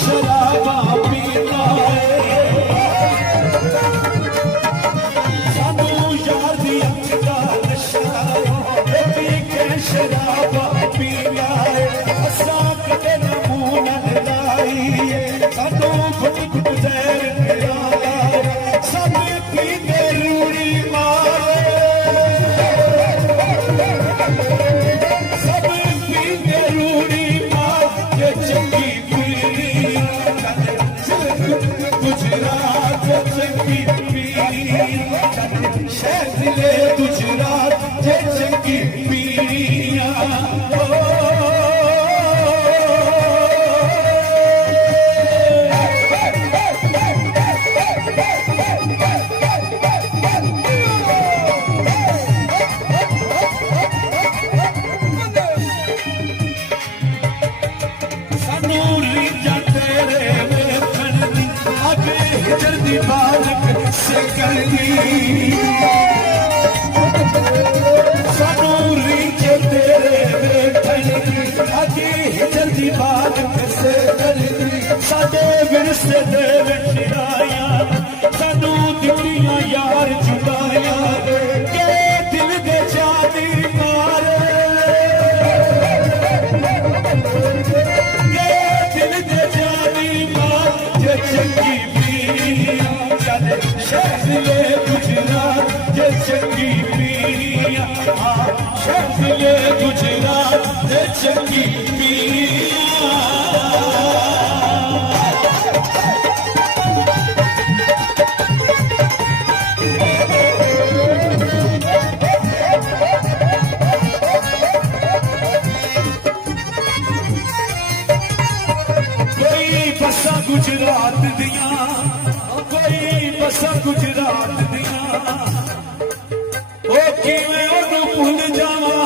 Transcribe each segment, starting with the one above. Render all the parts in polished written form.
शराबा पीता है सानू यार दी अख दा नशा पी के शराबा पीता है असां कदे ना मूंह न लाई सानू घुट घुट जहर पिया सब पीते रूड़ी मारे सब पीते रूड़ी मार के चंगी गुजरात चंगी पीड़ी शहर गुजरात चंगी पीड़ियां जल्दी बालक से कर दी सनूरी के तेरे बेटन आगे जल्दी बालक से कर दी सादे विरसे दे विछड़ाया सानू दिखियां यार जुदाया के दिल दे जानी मारे के दिल दे जानी मार जे चंगी शहज़ले गुजरात जे चंगी पीड़ियां शहज़ले गुजरात जे चंगी पीड़ियां कोई बसा गुजरात दियां बसा गुजरात दियां ओ किवें ओनू भुल जावां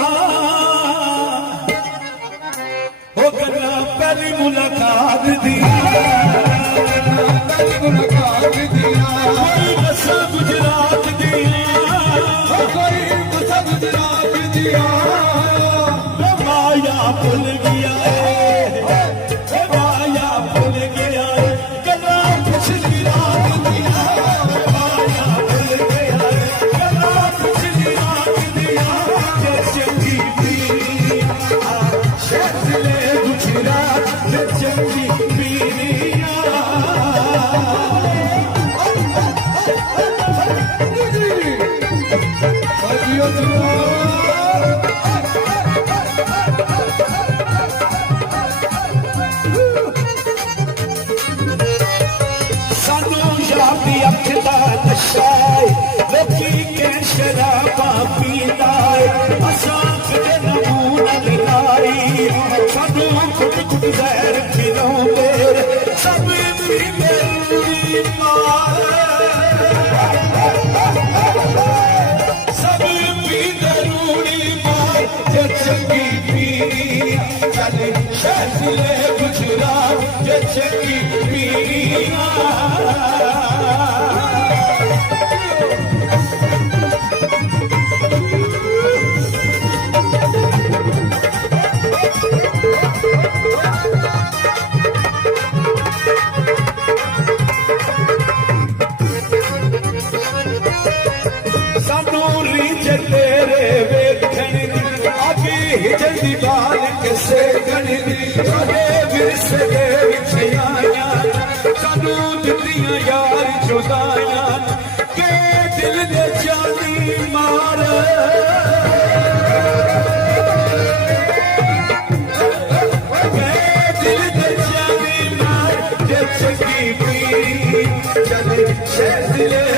ओ गल्लां पहली मुलाकात दियां कोई बसा गुजरात दियां कोई बसा गुजरात दियां माया भुल गया माया भुल गया गल्लां पिछली रात दियां शराबा पीता है असां कदे ना मूंह न लाई सानू घुट घुट जहर खिलाउंदे सब पीते रूड़ी मार सब पीते रूड़ी मार जे चंगी पीड़ियां चल शहज़ले गुजरात जे चंगी पीड़ियां ਫੈਸਲੇ